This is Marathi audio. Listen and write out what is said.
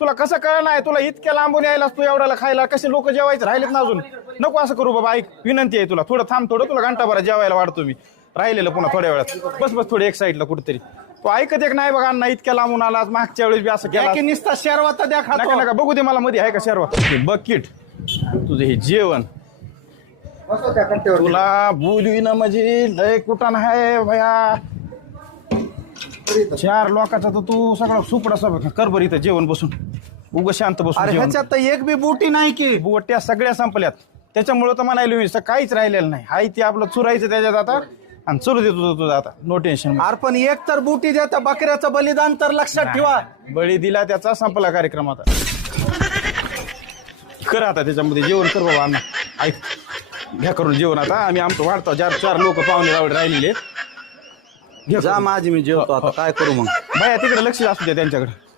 तुला कसं कळ नाही? तुला इतक्या लांबून यायलास तू एवढ्याला खायला. कसे लोक जेवायचे? राहिलेत ना अजून. नको असं करू बाबा ऐक. विनंती आहे तुला. थोडं थांब थोडं तुला घंटा भरा जेवायला वाढतो मी. राहिलेलं पुन्हा थोड्या वेळात. बस बस थोडी एक साईडला कुठेतरी. तू ऐकत एक नाही बघा अण्णा इतक्या लांबून आला मागच्या वेळेस बी असं केलं की निसता शेरवा तर द्या नका नका. बघू दे मला मध्ये. आहे का शर्वा? बकीट तुझं हे जेवण. तुला बोलवी ना म्हणजे लय कुठं आहे भया. चार लोकांचा तर तू सगळा सुपडा सब कर बरं इथं जेवण बसून. उग शांत बसून अरे जेवण. ह्याच्यात तर एक बी बुटी नाही की. बुवट्या सगळ्या संपल्यात. त्याच्यामुळे तर म्हणायला मी काहीच राहिलेलं नाही. हाय ते आपलं चुरायचं त्याच्यात आता. आणि चुरू दे तुझं तुझं आता. नो टेन्शन अरे पण एक तर बुटी देता बकऱ्याचं बलिदान तर लक्षात ठेवा. बळी दिला त्याचा संपला कार्यक्रम आता. कर आता त्याच्यामध्ये जेवण कर बाबा अण्णा. ऐक घ्या करून जेवण आता. आम्ही आमचं वाढतो. चार चार लोक पाहुणे रावडे राहिलेले आहेत. जा. माझी मी जेवतो आता. काय करू मग? बाया तिकडे लक्ष असू द्या त्यांच्याकडे.